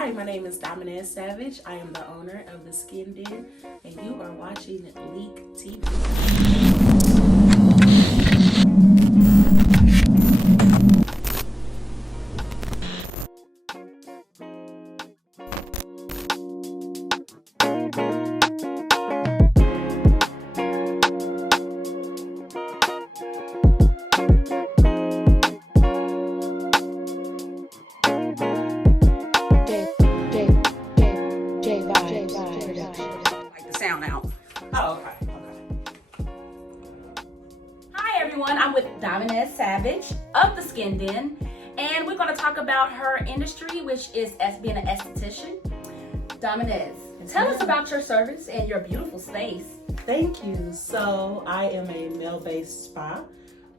Hi, my name is Dominez Savage. I am the owner of the Skin Den, and you are watching Leak TV. Like the sound out. Oh, okay. Hi everyone, I'm with Dominez Savage of the Skin Den, and we're going to talk about her industry, which is as being an esthetician. Dominez, tell us about your service and your beautiful space. Thank you. So I am a male-based spa.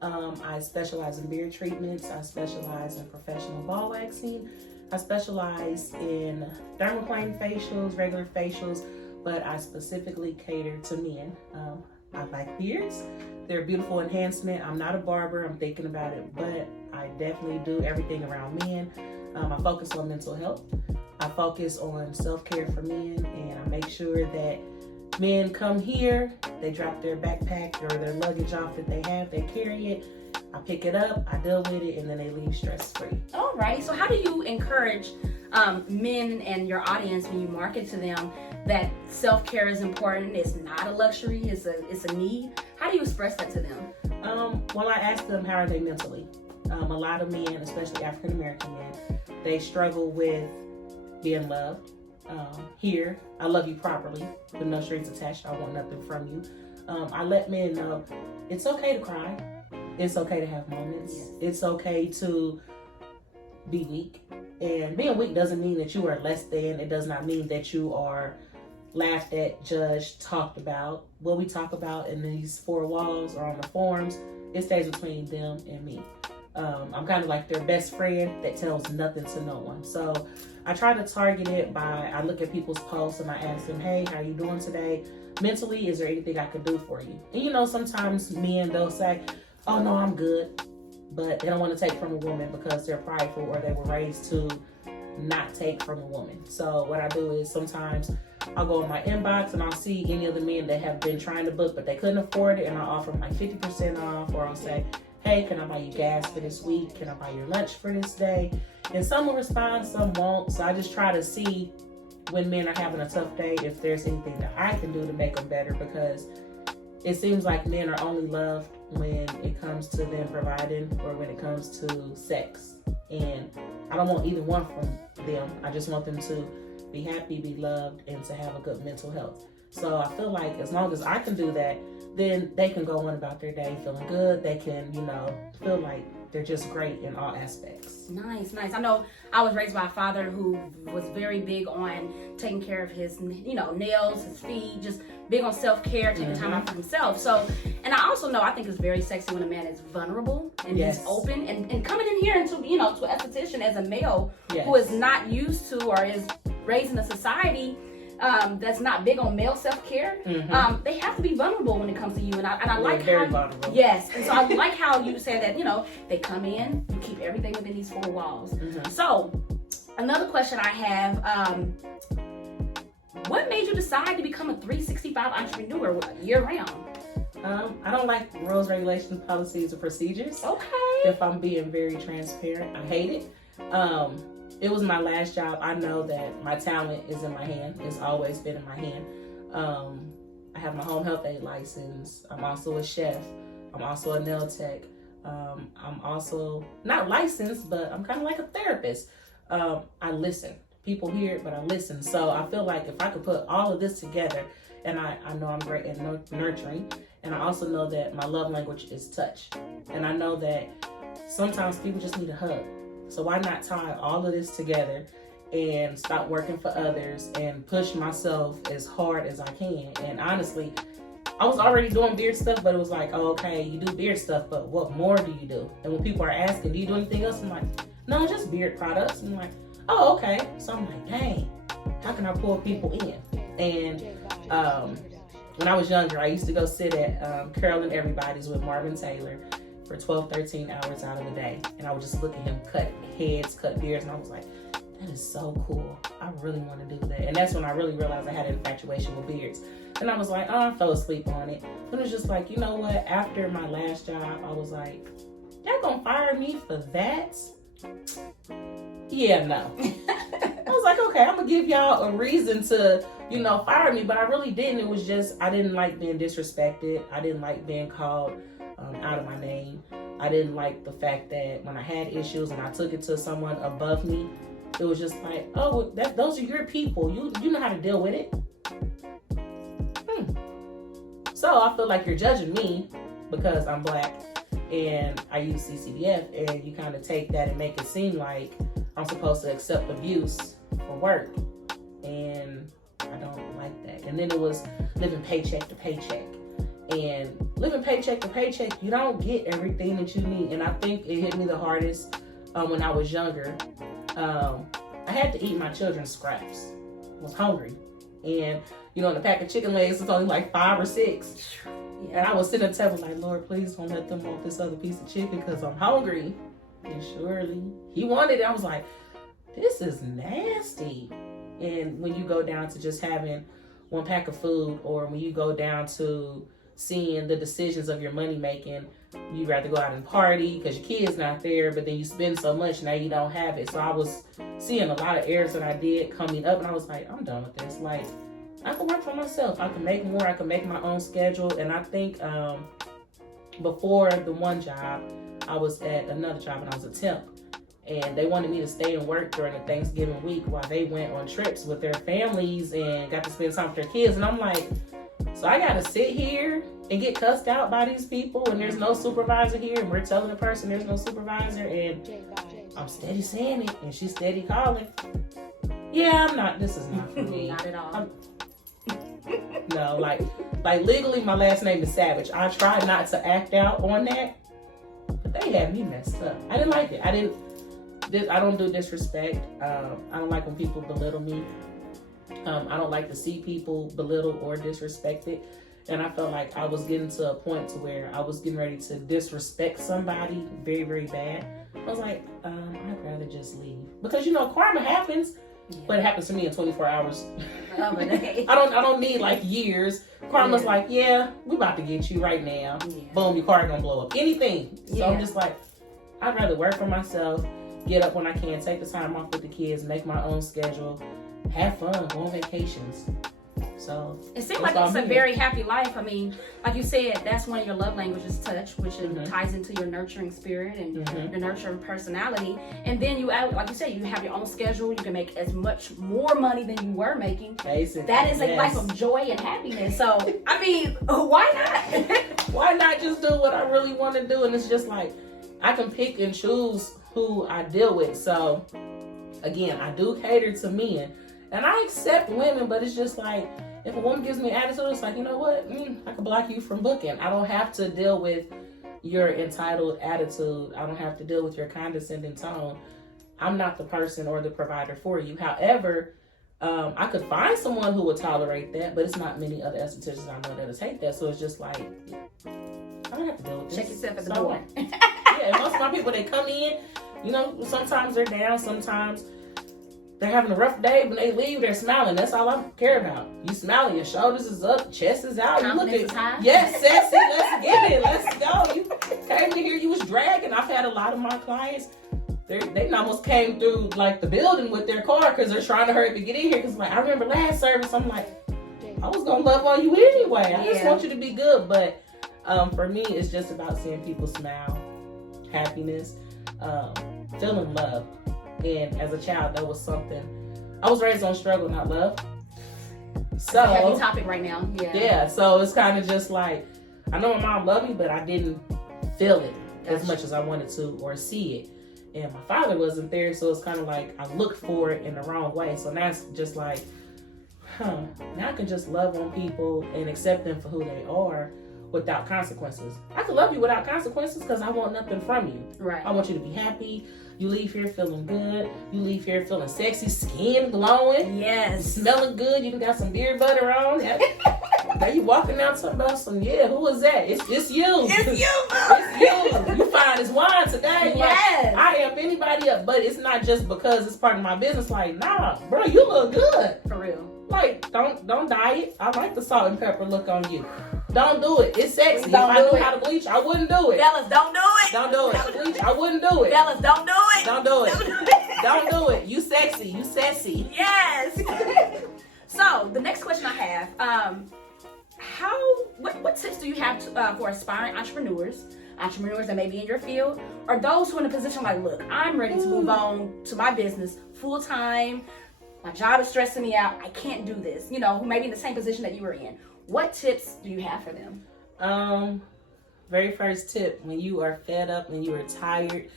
I specialize in beard treatments. I specialize in professional ball waxing. I specialize in dermaplane facials, regular facials, but I specifically cater to men. I like beards. They're a beautiful enhancement. I'm not a barber. I'm thinking about it, but I definitely do everything around men. I focus on mental health. I focus on self-care for men, and I make sure that men come here, they drop their backpack or their luggage off that they have, they carry it, I pick it up, I deal with it, and then they leave stress-free. All right, so how do you encourage men and your audience when you market to them that self-care is important, it's not a luxury, it's a need? How do you express that to them? Well, I ask them, how are they mentally? A lot of men, especially African-American men, they struggle with being loved. Here, I love you properly with no strings attached. I want nothing from you. I let men know it's okay to cry. It's okay to have moments. Yes. It's okay to be weak. And being weak doesn't mean that you are less than. It does not mean that you are laughed at, judged, talked about. What we talk about in these four walls or on the forums, it stays between them and me. I'm kind of like their best friend that tells nothing to no one. So I try to target it by, I look at people's posts and I ask them, hey, how you doing today? Mentally, is there anything I could do for you? And you know, sometimes men, they'll say, oh no, I'm good. But they don't want to take from a woman because they're prideful or they were raised to not take from a woman. So what I do is sometimes I'll go in my inbox and I'll see any of the men that have been trying to book, but they couldn't afford it. And I'll offer them like 50% off, or I'll say, hey, can I buy you gas for this week? Can I buy your lunch for this day? And some will respond, some won't. So I just try to see when men are having a tough day, if there's anything that I can do to make them better, because it seems like men are only loved when it comes to them providing or when it comes to sex. And I don't want either one from them. I just want them to be happy, be loved, and to have a good mental health. So I feel like as long as I can do that, then they can go on about their day feeling good. They can, feel like they're just great in all aspects. Nice. I know I was raised by a father who was very big on taking care of his, nails, his feet, just big on self-care, taking time out for himself. So, and I also know, I think it's very sexy when a man is vulnerable and Yes. he's open and coming in here into, to an esthetician as a male Yes. who is not used to or is raised in a society that's not big on male self-care. They have to be vulnerable when it comes to you, and I like very how vulnerable. Yes, and so I like how you say that they come in, you keep everything within these four walls. So another question I have, what made you decide to become a 365 entrepreneur year round? I don't like rules, regulations, policies, or procedures. Okay. If I'm being very transparent, I hate it. It was my last job. I know that my talent is in my hand. It's always been in my hand. I have my home health aide license. I'm also a chef. I'm also a nail tech. I'm also not licensed, but I'm kind of like a therapist. I listen. People hear it, but I listen. So I feel like if I could put all of this together, and I know I'm great at nurturing, and I also know that my love language is touch. And I know that sometimes people just need a hug. So why not tie all of this together and stop working for others and push myself as hard as I can? And honestly, I was already doing beard stuff, but it was like, oh, okay, you do beard stuff, but what more do you do? And when people are asking, do you do anything else? I'm like, no, just beard products. And I'm like, oh, okay. So I'm like, dang, how can I pull people in? And when I was younger, I used to go sit at Carolyn Everybody's with Marvin Taylor for 12, 13 hours out of the day. And I would just look at him cut heads, cut beards, and I was like, that is so cool. I really want to do that. And that's when I really realized I had an infatuation with beards. And I was like, oh, I fell asleep on it. But it was just like, you know what? After my last job, I was like, y'all gonna fire me for that? Yeah, no. I was like, okay, I'm gonna give y'all a reason to, fire me. But I really didn't. It was just, I didn't like being disrespected. I didn't like being called out of my name. I didn't like the fact that when I had issues and I took it to someone above me, it was just like, oh, those are your people. You know how to deal with it. So I feel like you're judging me because I'm black and I use CCDF, and you kind of take that and make it seem like I'm supposed to accept abuse for work. And I don't like that. And then it was living paycheck to paycheck. And living paycheck to paycheck, you don't get everything that you need. And I think it hit me the hardest when I was younger. I had to eat my children's scraps. I was hungry. And, in a pack of chicken legs, it's only like 5 or 6. Yeah. And I was sitting at the table like, Lord, please don't let them want this other piece of chicken because I'm hungry. And surely he wanted it. I was like, this is nasty. And when you go down to just having one pack of food, or when you go down to seeing the decisions of your money making, you rather go out and party because your kid's not there, but then you spend so much, now you don't have it. So I was seeing a lot of errors that I did coming up, and I was like, I'm done with this. Like, I can work for myself. I can make more. I can make my own schedule. And I think before the one job, I was at another job and I was a temp. And they wanted me to stay and work during the Thanksgiving week while they went on trips with their families and got to spend time with their kids. And I'm like, so I got to sit here and get cussed out by these people, and there's no supervisor here, and we're telling the person there's no supervisor, and I'm steady saying it, and she's steady calling. Yeah, this is not for me. Not at all. No, like legally my last name is Savage. I tried not to act out on that, but they had me messed up. I didn't like it. I don't do disrespect. I don't like when people belittle me. I don't like to see people belittled or disrespected. And I felt like I was getting to a point to where I was getting ready to disrespect somebody very, very bad. I was like, I'd rather just leave. Because, karma happens, but it happens to me in 24 hours. I don't need like years. Karma's like, yeah, we about to get you right now. Yeah. Boom, your car gonna blow up. Anything. So I'm just like, I'd rather work for myself, get up when I can, take the time off with the kids, make my own schedule, have fun, go on vacations. So it seems like it's a very happy life. I mean, like you said, that's one of your love languages, touch, which ties into your nurturing spirit and your nurturing personality. And then you, like you said, you have your own schedule. You can make as much more money than you were making. Basically, that is a life of joy and happiness. So, I mean, why not? Why not just do what I really want to do? And it's just like, I can pick and choose who I deal with. So, again, I do cater to men. And I accept women, but it's just like, if a woman gives me attitude, it's like, you know what? I can block you from booking. I don't have to deal with your entitled attitude. I don't have to deal with your condescending tone. I'm not the person or the provider for you. However, I could find someone who would tolerate that, but it's not many other estheticians I know that'll take that. So it's just like, I don't have to deal with this. Check yourself at the door. Yeah, most of my people, they come in, sometimes they're down, sometimes they're having a rough day. When they leave, they're smiling. That's all I care about. You smiling, your shoulders is up, chest is out. You looking, yes, sexy. Let's get it. Let's go. You came in here, you was dragging. I've had a lot of my clients. They almost came through like the building with their car because they're trying to hurry up and get in here. Because I remember last service, I'm like, I was gonna love on you anyway. I just want you to be good. But for me, it's just about seeing people smile, happiness, feeling love. And as a child, that was something. I was raised on struggle, not love. So a heavy topic right now. Yeah. So it's kind of just like, I know my mom loved me, but I didn't feel it as much as I wanted to or see it. And my father wasn't there, so it's kind of like I looked for it in the wrong way. So now it's just like, now I can just love on people and accept them for who they are without consequences. I can love you without consequences because I want nothing from you. Right. I want you to be happy. You leave here feeling good. You leave here feeling sexy, skin glowing. Yes. Smelling good. You got some beard butter on. Now you walking down talking about some, yeah, who is that? It's you. It's you, It's you. You fine as wine today. Yes. Like, I amp anybody up, but it's not just because it's part of my business. Like, nah, bro, you look good. For real. Like, don't diet. I like the salt and pepper look on you. Don't do it. It's sexy. Don't if I do knew it. how to bleach, I wouldn't do it. Fellas, don't do it. Don't do it. Bleach, I wouldn't do it. Fellas, don't do it. Don't do it. Don't do it. You sexy. You sassy. Yes. So the next question I have, what tips do you have for aspiring entrepreneurs that may be in your field, or those who are in a position like, look, I'm ready to move on to my business full time. My job is stressing me out. I can't do this. You know, who may be in the same position that you were in. What tips do you have for them? Very first tip: when you are fed up and you are tired,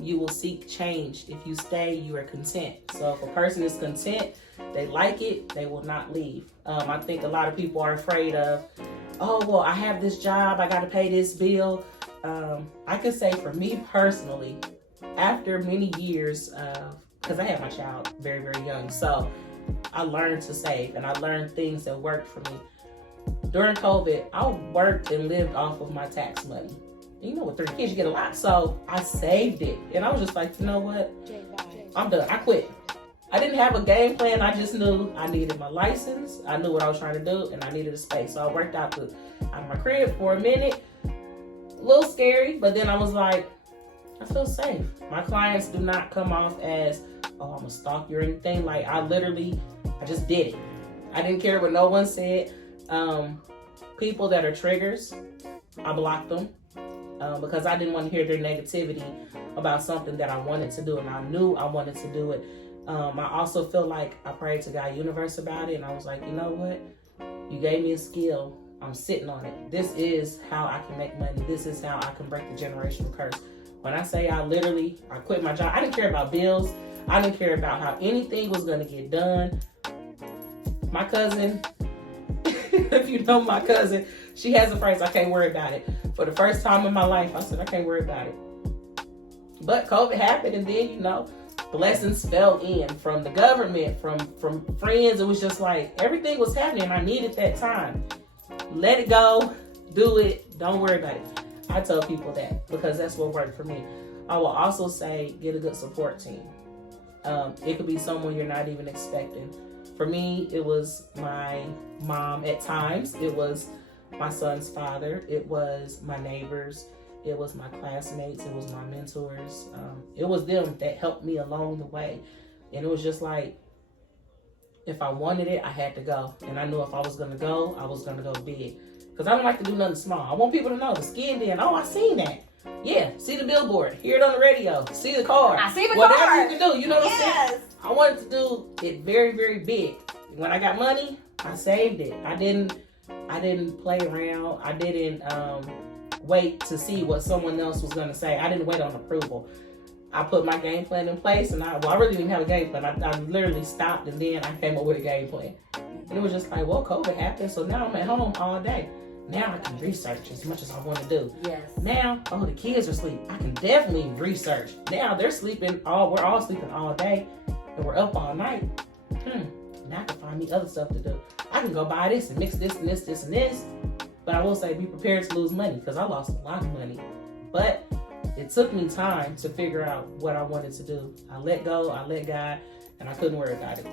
you will seek change. If you stay, you are content. So if a person is content, they like it, they will not leave. I think a lot of people are afraid of, oh, well, I have this job, I got to pay this bill. I can say for me personally, after many years, because I had my child very, very young, so I learned to save and I learned things that worked for me. During COVID, I worked and lived off of my tax money. You know, with 3 kids, you get a lot. So I saved it. And I was just like, you know what? I'm done. I quit. I didn't have a game plan. I just knew I needed my license. I knew what I was trying to do, and I needed a space. So I worked out of my crib for a minute. A little scary, but then I was like, I feel safe. My clients do not come off as, oh, I'm going to stalk you or anything. Like, I just did it. I didn't care what no one said. People that are triggers, I blocked them because I didn't want to hear their negativity about something that I wanted to do, and I knew I wanted to do it. I also feel like I prayed to God universe about it, and I was like, you know what? You gave me a skill. I'm sitting on it. This is how I can make money. This is how I can break the generational curse. When I say I quit my job, I didn't care about bills. I didn't care about how anything was going to get done. My cousin, if you know my cousin, she has a phrase, I can't worry about it. For the first time in my life, I said, I can't worry about it. But COVID happened, and then, you know, blessings fell in from the government, from friends. It was just like everything was happening, and I needed that time. Let it go. Do it. Don't worry about it. I tell people that because that's what worked for me. I will also say get a good support team. It could be someone you're not even expecting. For me, it was my mom at times. It was my son's father. It was my neighbors. It was my classmates. It was my mentors. It was them that helped me along the way. And it was just like, if I wanted it, I had to go. And I knew if I was going to go, I was going to go big. Because I don't like to do nothing small. I want people to know the Skin Den. Oh, I seen that. Yeah, see the billboard. Hear it on the radio. See the car. I see the Whatever car. you can do. You know what I'm saying? Yes. I wanted to do it very, very big. When I got money, I saved it. I didn't play around. I didn't wait to see what someone else was going to say. I didn't wait on approval. I put my game plan in place, and I really didn't have a game plan. I literally stopped, and then I came up with a game plan. And it was just like, well, COVID happened, so now I'm at home all day. Now I can research as much as I want to do. Yes. Now, oh, the kids are asleep. I can definitely research. Now they're sleeping we're all sleeping all day, and we're up all night. Now I can find me other stuff to do. I can go buy this and mix this and this, this and this. But I will say, be prepared to lose money, because I lost a lot of money. But it took me time to figure out what I wanted to do. I let go, I let God, and I couldn't worry about it.